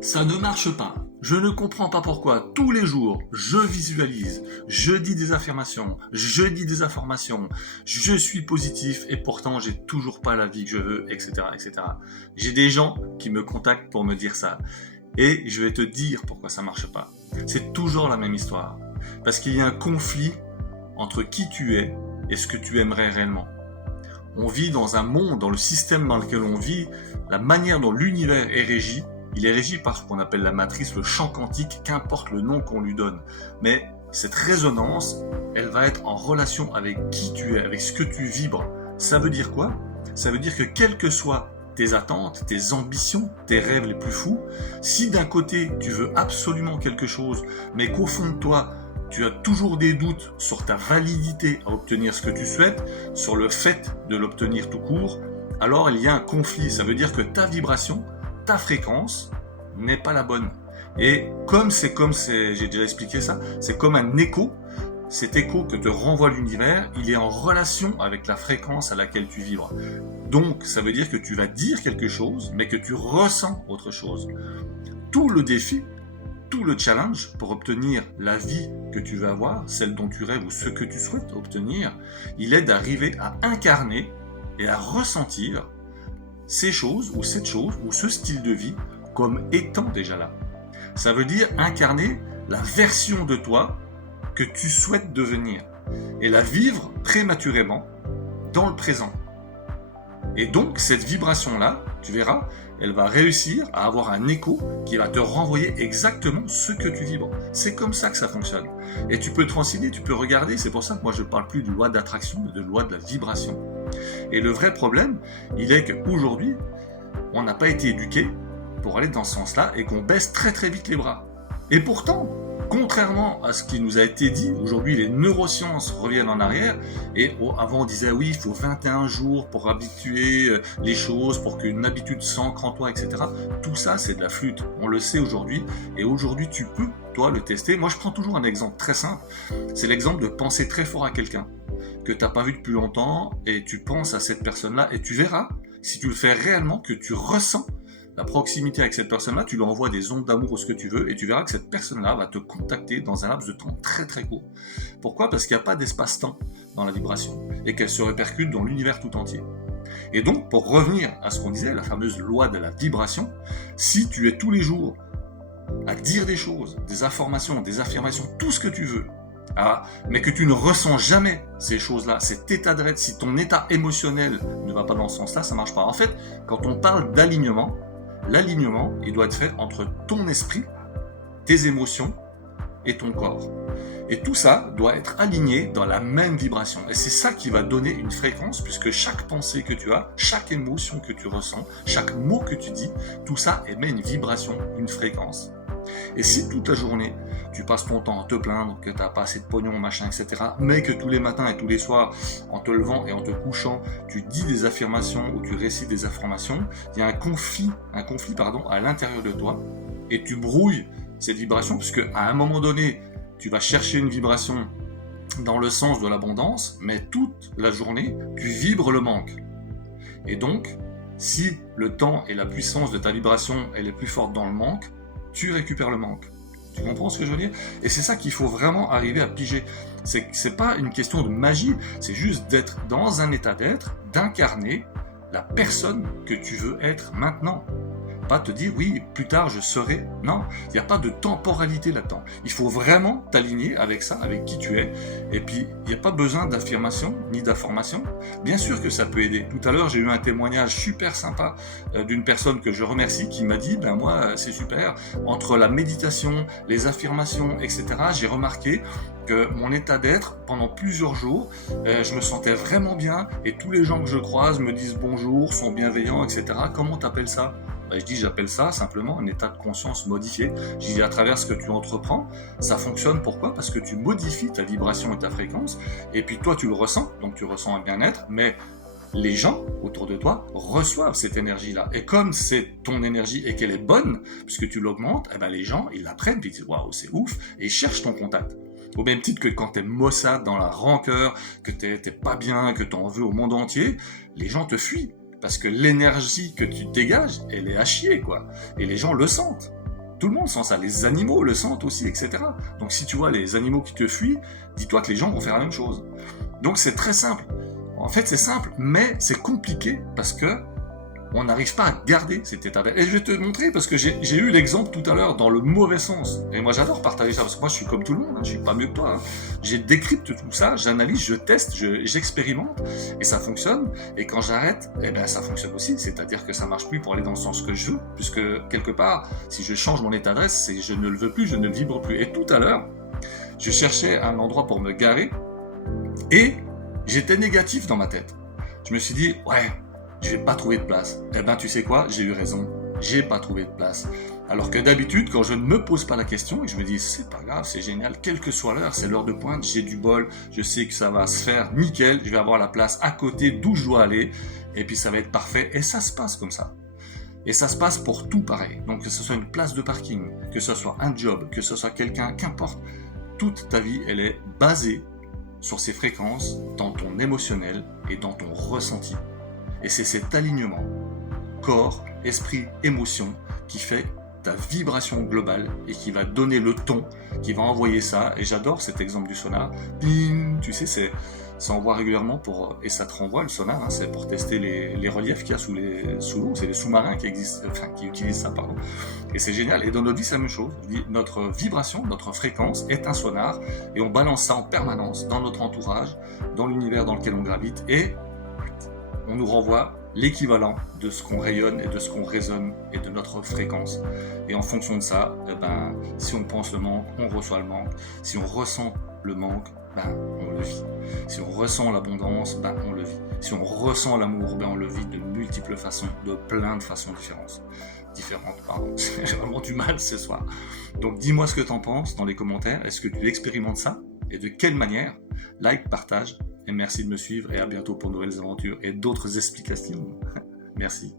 Ça ne marche pas. Je ne comprends pas pourquoi. Tous les jours, je visualise, je dis des affirmations, je dis des informations, je suis positif et pourtant j'ai toujours pas la vie que je veux, etc., etc. J'ai des gens qui me contactent pour me dire ça. Et je vais te dire pourquoi ça marche pas. C'est toujours la même histoire. Parce qu'il y a un conflit entre qui tu es et ce que tu aimerais réellement. On vit dans un monde, dans le système dans lequel on vit, la manière dont l'univers est régi, il est régi par ce qu'on appelle la matrice, le champ quantique, qu'importe le nom qu'on lui donne. Mais cette résonance, elle va être en relation avec qui tu es, avec ce que tu vibres. Ça veut dire quoi ? Ça veut dire que quelles que soient tes attentes, tes ambitions, tes rêves les plus fous, si d'un côté tu veux absolument quelque chose, mais qu'au fond de toi, tu as toujours des doutes sur ta validité à obtenir ce que tu souhaites, sur le fait de l'obtenir tout court, alors il y a un conflit. Ça veut dire que ta vibration, ta fréquence n'est pas la bonne. Et j'ai déjà expliqué ça, c'est comme un écho. Cet écho que te renvoie l'univers, il est en relation avec la fréquence à laquelle tu vibres. Donc, ça veut dire que tu vas dire quelque chose, mais que tu ressens autre chose. Tout le défi, tout le challenge pour obtenir la vie que tu veux avoir, celle dont tu rêves ou ce que tu souhaites obtenir, il est d'arriver à incarner et à ressentir ces choses ou cette chose ou ce style de vie comme étant déjà là. Ça veut dire incarner la version de toi que tu souhaites devenir et la vivre prématurément dans le présent. Et donc cette vibration-là, tu verras, elle va réussir à avoir un écho qui va te renvoyer exactement ce que tu vibres. C'est comme ça que ça fonctionne. Et tu peux transider, tu peux regarder, c'est pour ça que moi je ne parle plus de loi d'attraction, mais de loi de la vibration. Et le vrai problème, il est qu'aujourd'hui, on n'a pas été éduqué pour aller dans ce sens-là et qu'on baisse très très vite les bras. Et pourtant, contrairement à ce qui nous a été dit, aujourd'hui les neurosciences reviennent en arrière et avant on disait oui, il faut 21 jours pour habituer les choses, pour qu'une habitude s'ancre en toi, etc. Tout ça c'est de la flûte, on le sait aujourd'hui et aujourd'hui tu peux, toi, le tester. Moi je prends toujours un exemple très simple, c'est l'exemple de penser très fort à quelqu'un que tu n'as pas vu depuis longtemps et tu penses à cette personne-là et tu verras, si tu le fais réellement, que tu ressens la proximité avec cette personne-là, tu lui envoies des ondes d'amour ou ce que tu veux, et tu verras que cette personne-là va te contacter dans un laps de temps très très court. Pourquoi ? Parce qu'il n'y a pas d'espace-temps dans la vibration, et qu'elle se répercute dans l'univers tout entier. Et donc, pour revenir à ce qu'on disait, la fameuse loi de la vibration, si tu es tous les jours à dire des choses, des informations, des affirmations, tout ce que tu veux, mais que tu ne ressens jamais ces choses-là, cet état de être, si ton état émotionnel ne va pas dans ce sens-là, ça ne marche pas. En fait, quand on parle d'alignement, l'alignement, il doit être fait entre ton esprit, tes émotions et ton corps. Et tout ça doit être aligné dans la même vibration. Et c'est ça qui va donner une fréquence, puisque chaque pensée que tu as, chaque émotion que tu ressens, chaque mot que tu dis, tout ça émet une vibration, une fréquence. Et si toute la journée, tu passes ton temps à te plaindre que tu n'as pas assez de pognon, machin, etc., mais que tous les matins et tous les soirs, en te levant et en te couchant, tu dis des affirmations ou tu récites des affirmations, il y a un conflit à l'intérieur de toi, et tu brouilles cette vibration, puisque à un moment donné, tu vas chercher une vibration dans le sens de l'abondance, mais toute la journée, tu vibres le manque. Et donc, si le temps et la puissance de ta vibration, elle est plus forte dans le manque, tu récupères le manque. Tu comprends ce que je veux dire ? Et c'est ça qu'il faut vraiment arriver à piger. C'est pas une question de magie, c'est juste d'être dans un état d'être, d'incarner la personne que tu veux être maintenant. Pas te dire oui, plus tard je serai. Non, il n'y a pas de temporalité là-dedans. Il faut vraiment t'aligner avec ça, avec qui tu es. Et puis, il n'y a pas besoin d'affirmation ni d'information. Bien sûr que ça peut aider. Tout à l'heure, j'ai eu un témoignage super sympa d'une personne que je remercie qui m'a dit, moi, c'est super. Entre la méditation, les affirmations, etc., j'ai remarqué que mon état d'être, pendant plusieurs jours, je me sentais vraiment bien et tous les gens que je croise me disent bonjour, sont bienveillants, etc. Comment t'appelles ça ? Je dis, j'appelle ça simplement un état de conscience modifié. Je dis, à travers ce que tu entreprends, ça fonctionne. Pourquoi ? Parce que tu modifies ta vibration et ta fréquence, et puis toi, tu le ressens, donc tu ressens un bien-être, mais les gens autour de toi reçoivent cette énergie-là. Et comme c'est ton énergie et qu'elle est bonne, puisque tu l'augmentes, les gens, ils la prennent, puis ils disent, waouh, c'est ouf, et ils cherchent ton contact. Au même titre que quand t'es maussade dans la rancœur, que t'es pas bien, que t'en veux au monde entier, les gens te fuient. Parce que l'énergie que tu dégages, elle est à chier, quoi. Et les gens le sentent. Tout le monde sent ça. Les animaux le sentent aussi, etc. Donc si tu vois les animaux qui te fuient, dis-toi que les gens vont faire la même chose. Donc c'est très simple. En fait, c'est simple, mais c'est compliqué parce que on n'arrive pas à garder cet état d'être. Et je vais te montrer parce que j'ai eu l'exemple tout à l'heure dans le mauvais sens. Et moi, j'adore partager ça parce que moi, je suis comme tout le monde. Je suis pas mieux que toi. J'ai décrypte tout ça, j'analyse, je teste, j'expérimente et ça fonctionne. Et quand j'arrête, eh ben, ça fonctionne aussi. C'est-à-dire que ça marche plus pour aller dans le sens que je veux, puisque quelque part, si je change mon état d'être, c'est je ne le veux plus, je ne le vibre plus. Et tout à l'heure, je cherchais un endroit pour me garer et j'étais négatif dans ma tête. Je me suis dit, ouais, je vais pas trouver de place. Eh ben, tu sais quoi? J'ai eu raison. J'ai pas trouvé de place. Alors que d'habitude, quand je ne me pose pas la question et je me dis, c'est pas grave, c'est génial, quelle que soit l'heure, c'est l'heure de pointe, j'ai du bol, je sais que ça va se faire nickel, je vais avoir la place à côté d'où je dois aller, et puis ça va être parfait, et ça se passe comme ça. Et ça se passe pour tout pareil. Donc que ce soit une place de parking, que ce soit un job, que ce soit quelqu'un, qu'importe, toute ta vie, elle est basée sur ces fréquences dans ton émotionnel et dans ton ressenti. Et c'est cet alignement, corps, esprit, émotion, qui fait ta vibration globale et qui va donner le ton, qui va envoyer ça. Et j'adore cet exemple du sonar. Ping, tu sais, ça envoie régulièrement et ça te renvoie le sonar. Hein, c'est pour tester les reliefs qu'il y a sous l'eau. C'est les sous-marins qui utilisent ça, pardon. Et c'est génial. Et dans notre vie, c'est la même chose. Notre vibration, notre fréquence est un sonar et on balance ça en permanence dans notre entourage, dans l'univers dans lequel on gravite et on nous renvoie l'équivalent de ce qu'on rayonne et de ce qu'on résonne et de notre fréquence. Et en fonction de ça, si on pense le manque, on reçoit le manque. Si on ressent le manque, on le vit. Si on ressent l'abondance, on le vit. Si on ressent l'amour, on le vit de multiples façons, de plein de façons différentes. J'ai vraiment du mal ce soir. Donc dis-moi ce que tu en penses dans les commentaires. Est-ce que tu expérimentes ça? Et de quelle manière? Like, partage. Et merci de me suivre et à bientôt pour de nouvelles aventures et d'autres explications. Merci.